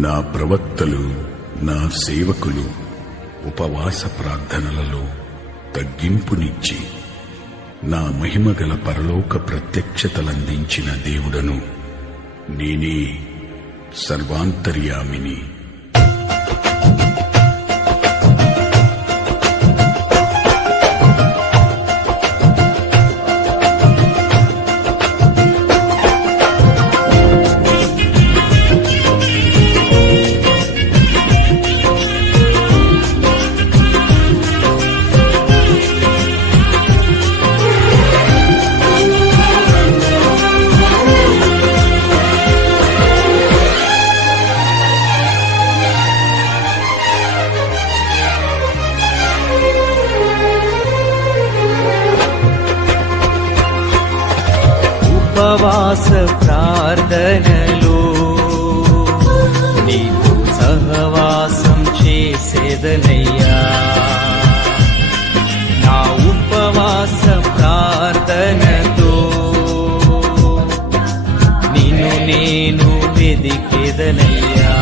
నా ప్రవక్తలు నా సేవకులు ఉపవాస ప్రార్థనలలో తగ్గింపునిచ్చి నా మహిమగల పరలోక ప్రత్యక్షతలందించిన దేవుడను నేనే సర్వాంతర్యామిని. దాస ప్రార్థనలో నీకు సహవాసం చేసేదనయ్యా. నా ఉపవాస ప్రార్థనతో నిన్ను నేను వెదికేదనయ్యా.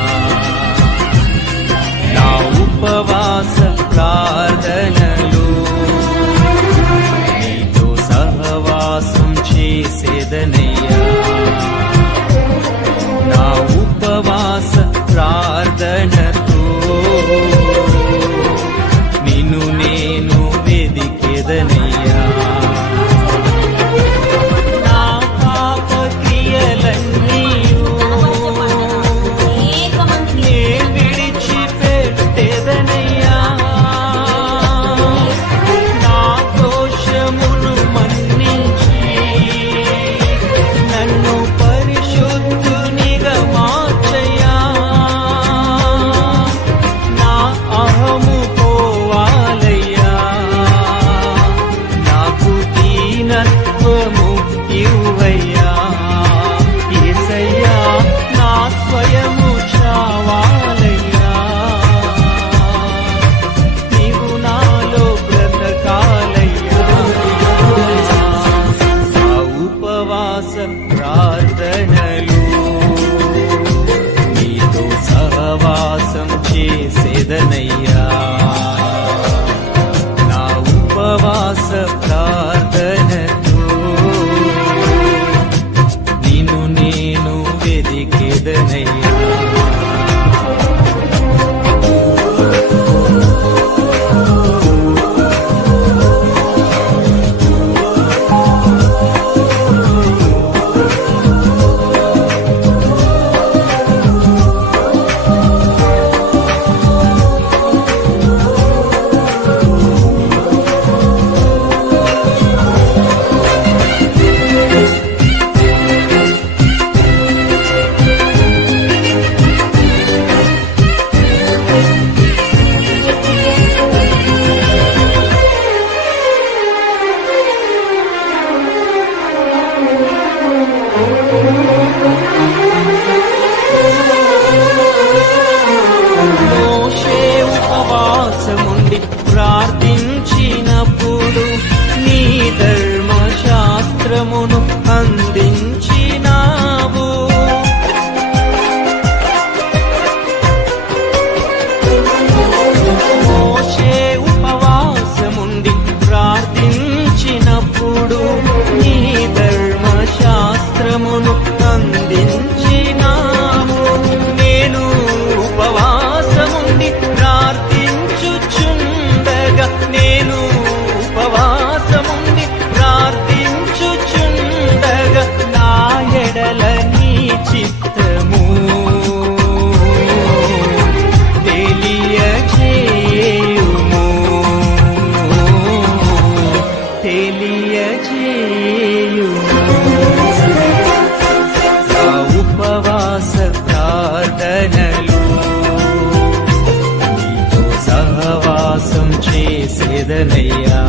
ఎదనయ్యా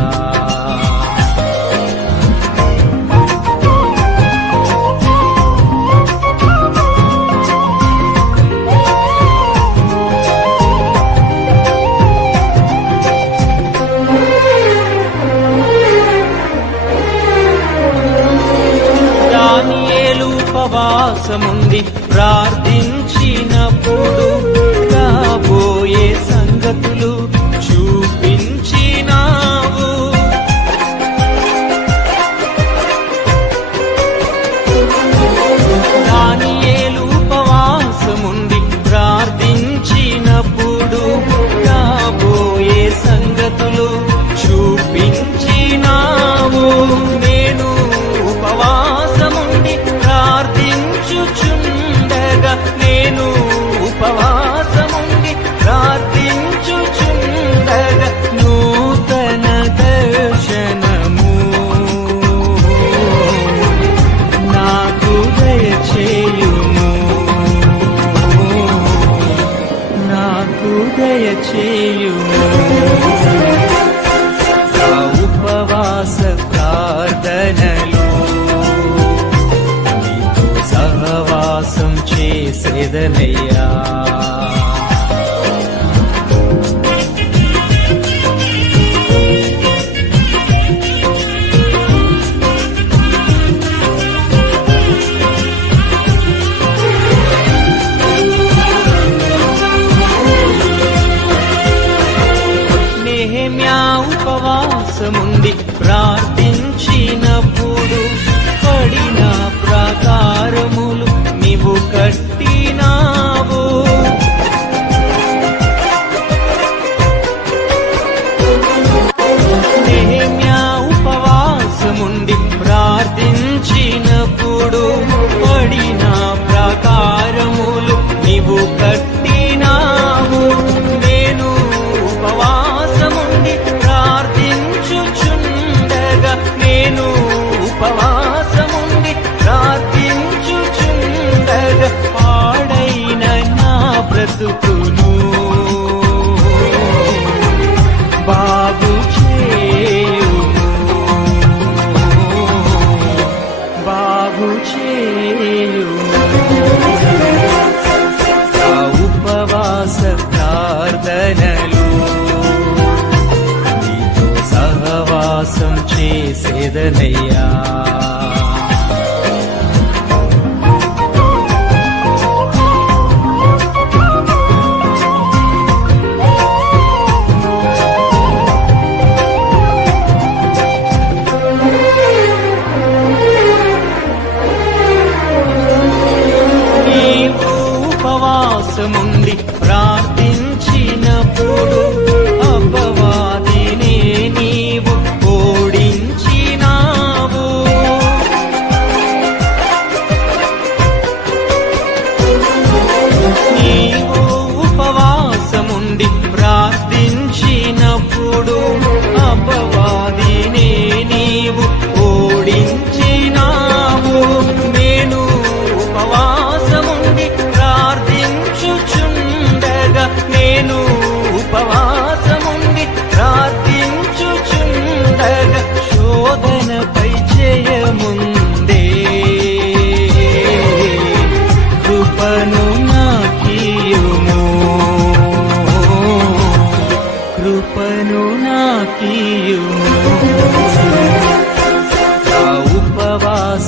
ప్రార్థించినప్పుడు నేను ఉపవాసముండి ప్రార్థించుచుండగా నేను ఉపవాసముండి ప్రార్థించుచుండగా నూతన దర్శనము. నాకు దయచేయుము. నాకు దయచేయుము. 的美呀。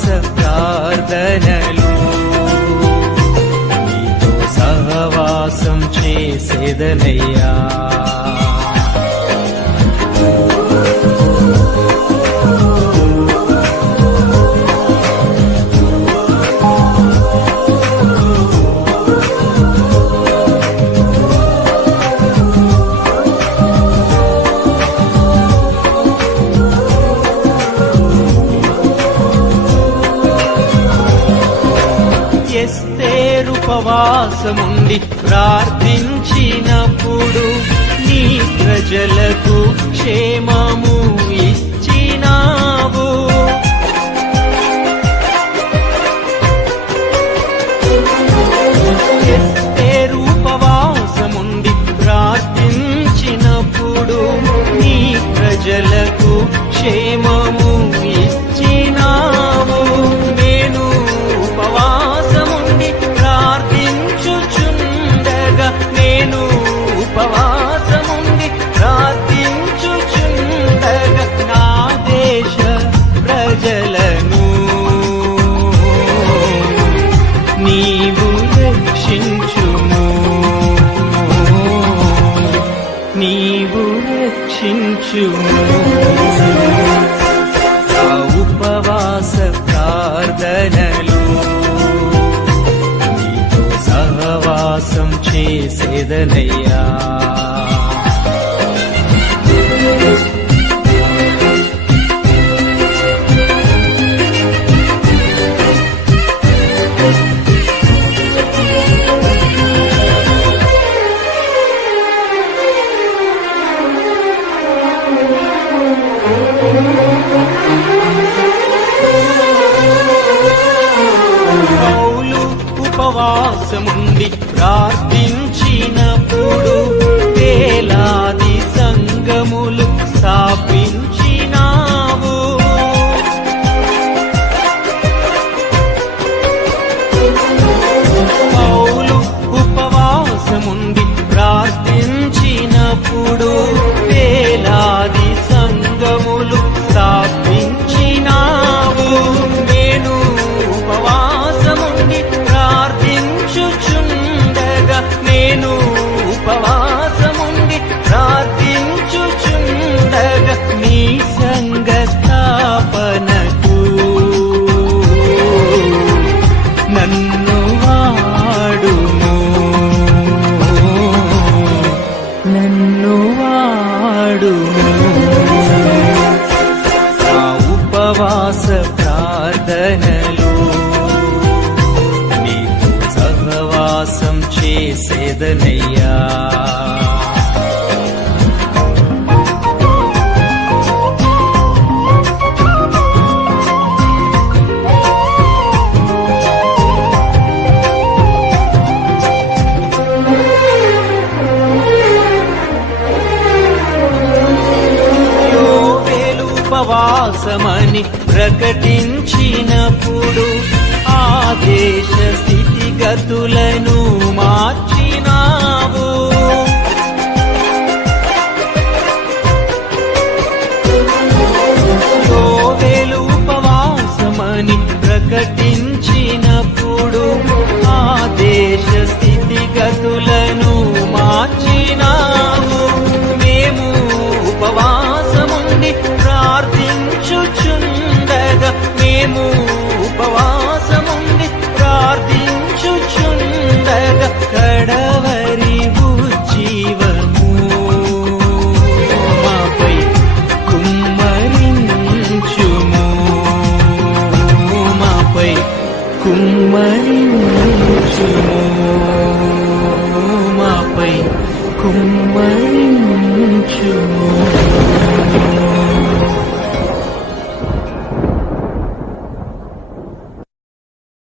myself ఉపవాసముండి ప్రార్థించినప్పుడు నీ ప్రజలకు క్షేమము శిశువు ఆ ఉపవాస ప్రార్థనలు. నీతో సహవాసం చేసేదనయ్య. విశ్వాసముంది ప్రార్థించినప్పుడు వేలాది సంగములు స్థాపించి వాడు. ఆ ఉపవాస ప్రార్థనలు నీకు సహవాసం చేసేదనయ్యా. ఉపవాసమని ప్రకటించినప్పుడు ఆ దేశ స్థితిగతులను మా